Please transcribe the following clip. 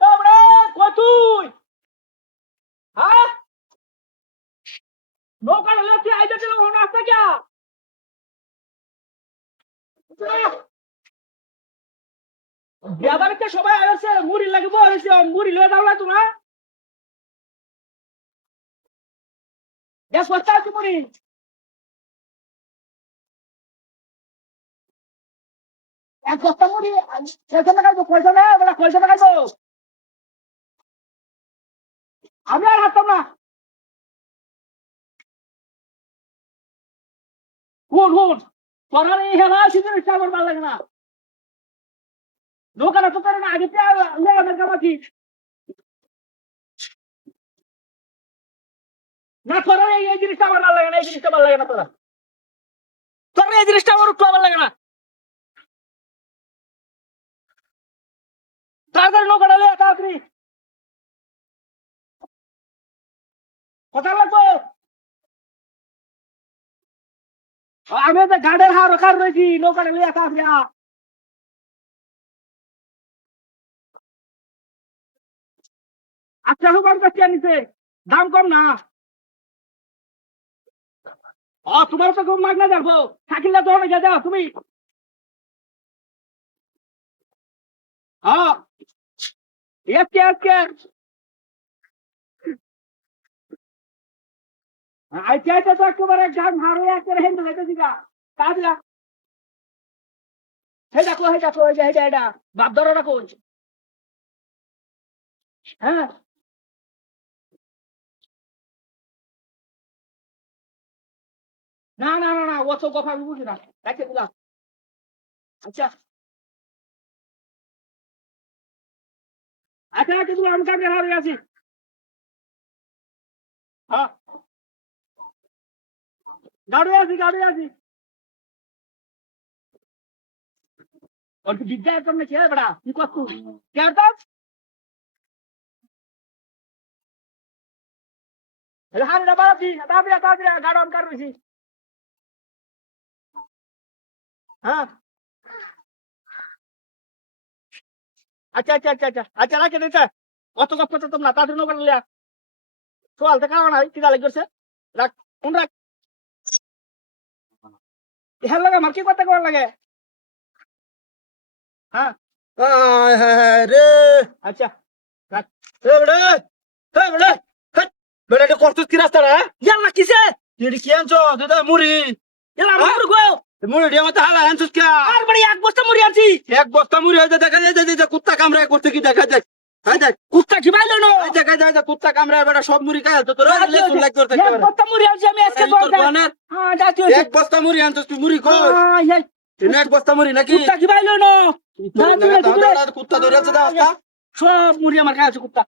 তোমরা কই তুই? হ্যাঁ, নৌকা লইতে আইতে দিল না আসতে কি? বিয়াবাড়িতে সবাই আসছে, মুড়ি লাগিব হইছে, মুড়ি লয়ে যাও না তোমরা? গ্যাস করতে আছে মুড়ি। এক বস্তা মুড়ি কয়টা লাগাইবো? কয়টা না বলা কয়টা লাগাইবো? আমি আর হাঁটতাম না। হুন হুন, তোরা এই হেলা সিজনটা আমার ভালো লাগে না। নৌকাটা তো তোরা না আগে লেগে কামাচ্ছি না। তোরা এই জিনিসটা আমার ভালো লাগে না, এই জিনিসটা ভালো লাগে না। তোরা এই জিনিসটা আমার একটু ভালো লাগে না। তাড়াতাড়ি নৌকাটা লে, তাড়াতাড়ি কথা লাগবো। আমি তো গাড়ির হার রাখার রয়েছি, নৌকাটা লিয়ে তাড়াতাড়ি আ। আচ্ছা রুবার কাছে আনিছে, দাম কম না। তোমার তো খুব মাগনা যাবো, থাকিলে তো অনেক যাও তুমি। হ্যাঁ, আজকে আজকে আইতে আইতে তো একেবারে গান হারে একেবারে হেঁটে যেতেছি গা। তাড়াতাড়ি আ। হে দেখো, হে দেখো, এই যে এটা বাপ ধরো রাখো। হ্যাঁ, না না না না, ও তো কথা আমি বুঝি না, রেখে দিলাম। আচ্ছা আচ্ছা রেখে দিলাম, আমি কাজে হারে আছি। হ্যাঁ, গাড়ি আছি, গাড়ি আছি। ওর কি বিদ্যা একদম নাকি? হ্যাঁ বেড়া, কি করছো? কে আর হারিটা বাড়াচ্ছি, তাড়াতাড়ি তাড়াতাড়ি গাড়ি অন করে রয়েছি। হ্যাঁ, আচ্ছা আচ্ছা আচ্ছা আচ্ছা আচ্ছা, রাখে দিতে অত কষ্ট করতে তোমরা, তাড়াতাড়ি নৌকা লিয়া সোয়াল থেকে খাওয়া নাই, কিনা লেগে রাখ, কোন রাখ। হ্যাঁ লাগে আমার কি কথা করার লাগে। হ্যাঁ, রে আচ্ছা রাখ। বেড়ে বেড়ে বেড়ে এটা করছিস কি রাস্তা না? ইয়াল্লা কিসে? তুই কি আনছো? দাদা মুড়ি ইয়াল্লা আমার গো। মুড়ি দিয়ে মতো হালা আনছিস কে? আর বড়ি এক বস্তা মুড়ি আনছি। এক বস্তা মুড়ি হয়েছে, দেখা যায় যে কুত্তা কামড়ায় করতে কি দেখা যায়। হ্যাঁ দেখ কুত্তা কি বাইলো না? দেখা যায় যে কুত্তা কামড়ায় বেটা সব মুড়ি খায় তো তোর লেসুন লাগ করতে এক বস্তা মুড়ি আনছি আমি আজকে তো। হ্যাঁ যাচ্ছি। এক বস্তা মুড়ি আনছিস তুই, মুড়ি কই? এক বস্তা মুড়ি নাকি? কুত্তা কি বাইলো না? কুত্তা ধরে আছে, দাও সব মুড়ি আমার কাছে কুত্তা।